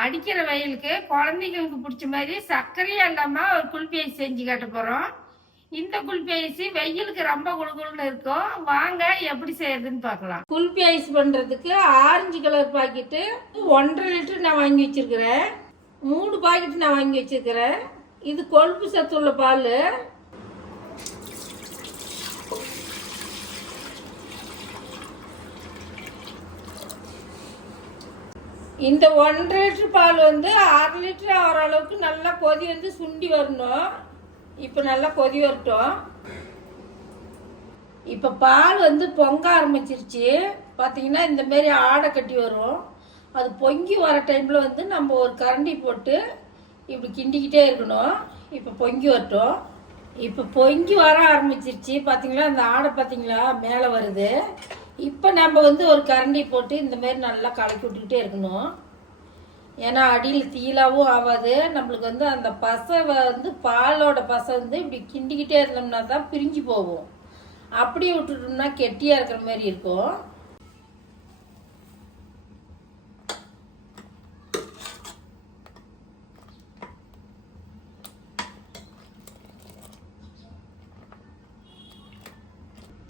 அடிக்கிற வெயிலுக்கு குழந்தைங்களுக்கு பிடிச்ச மாதிரி சர்க்கரையும் இல்லாமல் ஒரு குல்பி ஐஸ் செஞ்சு காட்ட போகிறோம். இந்த குல்பி ஐஸ் வெயிலுக்கு ரொம்ப குளுகுளுன்னு இருக்கும். வாங்க எப்படி செய்யறதுன்னு பார்க்கலாம். குல்பி ஐஸ் பண்ணுறதுக்கு ஆரஞ்சு கலர் பாக்கெட்டு 1.5 லிட்டர் நான் வாங்கி வச்சிருக்கிறேன். 3 பாக்கெட் நான் வாங்கி வச்சிருக்கிறேன். இது கொழுப்பு சத்து உள்ள பால். இந்த 1.5 லிட்டர் பால் வந்து 6 லிட்டர் ஆகிற அளவுக்கு நல்லா கொதி வந்து சுண்டி வரணும். இப்போ நல்லா கொதி வரட்டும். இப்போ பால் வந்து பொங்க ஆரம்பிச்சிருச்சு. பார்த்தீங்கன்னா இந்த மாரி ஆடை கட்டி வரும். அது பொங்கி வர டைமில் வந்து நம்ம ஒரு கரண்டி போட்டு இப்படி கிண்டிக்கிட்டே இருக்கணும். இப்போ பொங்கி வரட்டும். இப்போ பொங்கி வர ஆரம்பிச்சிருச்சு. பார்த்தீங்களா அந்த ஆடை பார்த்தீங்களா மேலே வருது. இப்போ நம்ம வந்து ஒரு கரண்டி போட்டு இந்த மாதிரி நல்லா கலக்கி விட்டுக்கிட்டே இருக்கணும். ஏன்னா அடியில் தீலாவும் ஆகாது. நம்மளுக்கு வந்து அந்த பசை வந்து பாலோட பசை வந்து இப்படி கிண்டிக்கிட்டே இருந்தோம்னா தான் பிரிஞ்சு போகும். அப்படியே விட்டுட்டோம்னா கெட்டியாக இருக்கிற மாதிரி இருக்கும்.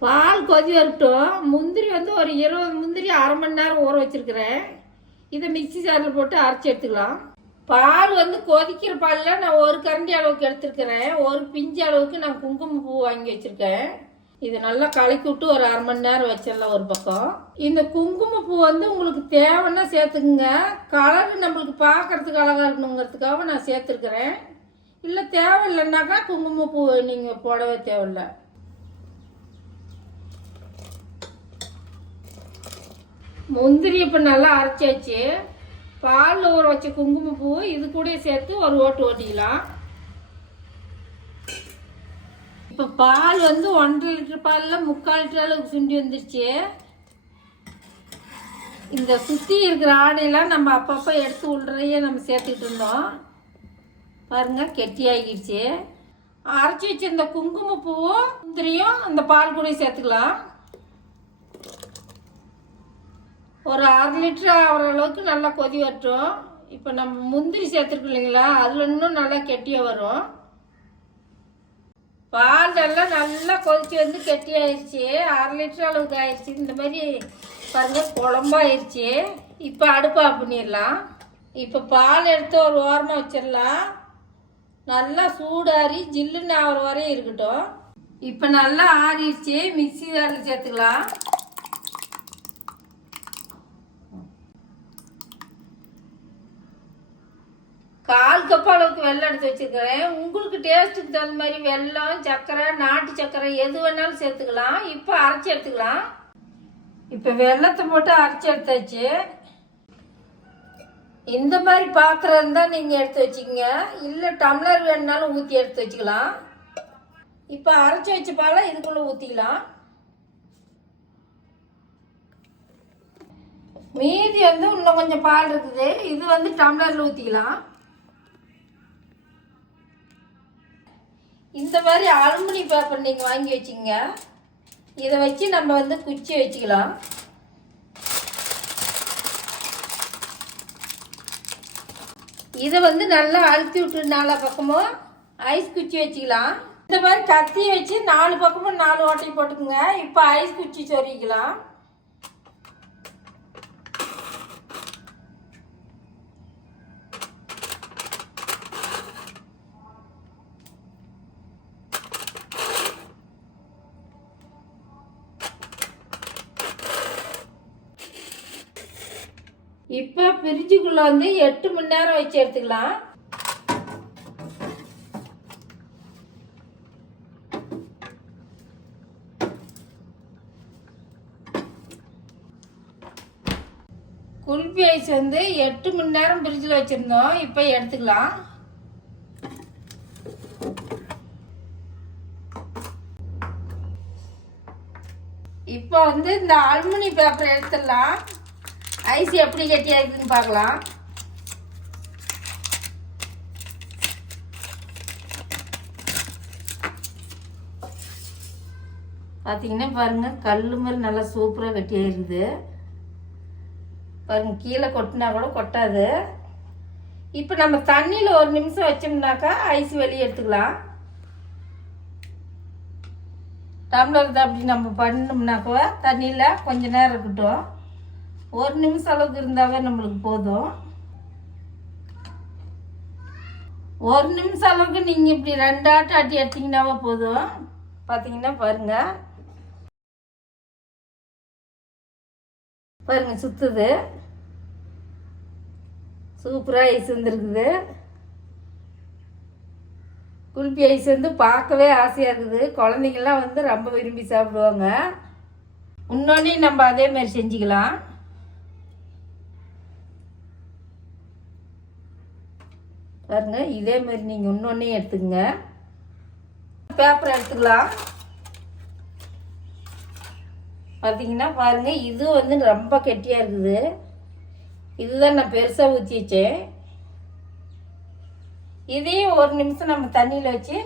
பால் கொதி வரட்டும். முந்திரி வந்து ஒரு 20 முந்திரி அரை மணி நேரம் ஊற வச்சிருக்கிறேன். இதை மிக்சி ஜாரில் போட்டு அரைச்சி எடுத்துக்கலாம். பால் வந்து கொதிக்கிற பாலில் நான் ஒரு கரண்டி அளவுக்கு எடுத்துருக்கிறேன். ஒரு பிஞ்சு அளவுக்கு நான் குங்குமப்பூ வாங்கி வச்சுருக்கேன். இதை நல்லா கலக்கி விட்டு ஒரு அரை மணி நேரம் வச்சிடலாம் ஒரு பக்கம். இந்த குங்குமப்பூ வந்து உங்களுக்கு தேவைன்னா சேர்த்துக்குங்க. கலர் நம்மளுக்கு பார்க்கறதுக்கு அழகாக இருக்கணுங்கிறதுக்காக நான் சேர்த்துருக்கிறேன். இல்லை தேவையில்லைன்னாக்கா குங்குமப்பூ நீங்கள் போடவே தேவையில்லை. முந்திரி இப்போ நல்லா அரைச்சாச்சு. பாலில் ஊற வச்ச குங்குமப்பூ இது கூட சேர்த்து ஒரு ஓட்டு ஓட்டிக்கலாம். இப்போ பால் வந்து 1.5 லிட்டர் பாலில் 3/4 லிட்டர் அளவுக்கு சுண்டி வந்துருச்சு. இந்த சுற்றி இருக்கிற ஆடையெல்லாம் நம்ம அப்பப்போ எடுத்து உள்ளறையே நம்ம சேர்த்துக்கிட்டு இருந்தோம். பாருங்க கெட்டியாகிடுச்சு. அரைச்சி வச்ச இந்த குங்குமப்பூவும் முந்திரியும் அந்த பால் கூட சேர்த்துக்கலாம். ஒரு 6 லிட்டர் ஆகிற அளவுக்கு நல்லா கொதி வரட்டும். இப்போ நம்ம முந்திரி சேர்த்துருக்கோம் இல்லைங்களா, அதில் இன்னும் நல்லா கெட்டியாக வரும். பால் எல்லாம் நல்லா கொதிச்சு வந்து கெட்டியாகிடுச்சு. 6 லிட்டர் அளவுக்கு ஆயிடுச்சு. இந்த மாதிரி பாருங்க குழம்பாயிருச்சு. இப்போ அடுப்பு ஆஃப் பண்ணிடலாம். இப்போ பால் எடுத்து ஒரு ஓரமாக வச்சிடலாம். நல்லா சூடாரி ஜில்லுன்னு ஆகிற வரையும் இருக்கட்டும். இப்போ நல்லா ஆறிடுச்சு. மிக்சி ஜாரில் சேர்த்துக்கலாம். 1/4 கப் அளவுக்கு வெல்லம் எடுத்து வச்சுருக்கிறேன். உங்களுக்கு டேஸ்ட்டுக்கு தகுந்த மாதிரி வெல்லம், சர்க்கரை, நாட்டு சர்க்கரை எது வேணாலும் சேர்த்துக்கலாம். இப்போ அரைச்சி எடுத்துக்கலாம். இப்போ வெல்லத்தை போட்டு அரைச்சி எடுத்தாச்சு. இந்த மாதிரி பாத்திரம் இருந்தால் நீங்கள் எடுத்து வச்சுக்கோங்க. இல்லை டம்ளர் வேணுனாலும் ஊற்றி எடுத்து வச்சுக்கலாம். இப்போ அரைச்சி வச்ச பாலை இதுக்குள்ளே ஊற்றிக்கலாம். மீதி வந்து இன்னும் கொஞ்சம் பால் இருக்குது. இது வந்து டம்ளரில் ஊற்றிக்கலாம். இந்த மாதிரி அலுமினி பேப்பர் நீங்கள் வாங்கி வச்சுங்க. இதை வச்சு நம்ம வந்து குச்சி வச்சுக்கலாம். இதை வந்து நல்லா அழுத்தி விட்டு 4 பக்கமும் ஐஸ் குச்சி வச்சுக்கலாம். இந்த மாதிரி கத்தியை வச்சு 4 பக்கமும் 4 ஓட்டை போட்டுக்குங்க. இப்போ ஐஸ் குச்சி சொருகிக்கலாம். இப்போ ஃப்ரிட்ஜுக்குள்ளே வந்து 8 மணி நேரம் வச்சு எடுத்துக்கலாம். குல்பி ஐஸ் வந்து 8 மணி நேரம் ஃப்ரிட்ஜில் வச்சுருந்தோம். இப்போ எடுத்துக்கலாம். இப்போ வந்து இந்த அலுமினி பேப்பர் எடுத்துடலாம். ஐஸ் எப்படி கெட்டியாக இருக்குதுன்னு பார்க்கலாம். பார்த்தீங்கன்னா பாருங்கள் கல் மாதிரி நல்லா சூப்பராக கெட்டியாக இருக்குது. பாருங்கள் கீழே கொட்டினா கூட கொட்டாது. இப்போ நம்ம தண்ணியில் 1 நிமிஷம் வச்சோம்னாக்கா ஐஸ் வெளியே எடுத்துக்கலாம். டம்ளர் அப்படி நம்ம பண்ணோம்னாக்கா தண்ணியில் கொஞ்ச நேரம் இருக்கட்டும். 1 நிமிஷம் அளவுக்கு இருந்தாவே நம்மளுக்கு போதும். 1 நிமிஷம் அளவுக்கு நீங்கள் இப்படி 2 ஆட்டு ஆட்டி எடுத்தீங்கன்னாவே போதும். பார்த்தீங்கன்னா பாருங்கள் சுற்றுது. சூப்பராக ஐஸ் வந்துருக்குது. குல்பி ஐஸ் வந்து பார்க்கவே ஆசையாக இருக்குது. குழந்தைங்கள்லாம் வந்து ரொம்ப விரும்பி சாப்பிடுவாங்க. இன்னொன்று நம்ம அதே மாதிரி செஞ்சுக்கலாம். பாருங்க இதே மாதிரி நீங்கள் இன்னொன்றையும் எடுத்துக்கங்க. பேப்பர் எடுத்துக்கலாம். பார்த்தீங்கன்னா பாருங்கள் இது வந்து ரொம்ப கெட்டியாக இருக்குது. இதுதான் நான் பெருசாக ஊற்றி வச்சேன். இதையும் 1 நிமிஷம் நம்ம தண்ணியில் வச்சு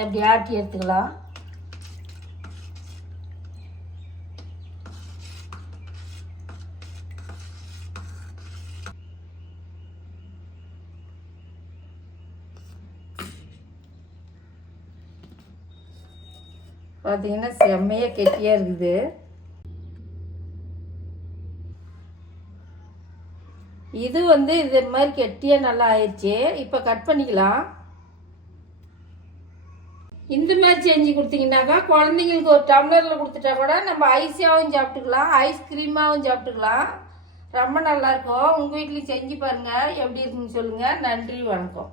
அப்படி ஆட்டி எடுத்துக்கலாம். பார்த்தீங்கன்னா செம்மையாக கெட்டியாக இருக்குது. இது வந்து இது மாதிரி கெட்டியாக நல்லா ஆயிடுச்சு. இப்போ கட் பண்ணிக்கலாம். இந்த மாதிரி செஞ்சு கொடுத்தீங்கன்னாக்கா குழந்தைங்களுக்கு ஒரு டம்ளரில் கொடுத்துட்டா கூட நம்ம ஐஸாகவும் சாப்பிட்டுக்கலாம், ஐஸ்கிரீமாகவும் சாப்பிட்டுக்கலாம். ரொம்ப நல்லாயிருக்கும். உங்கள் வீட்லேயும் செஞ்சு பாருங்கள், எப்படி இருக்குன்னு சொல்லுங்கள். நன்றி, வணக்கம்.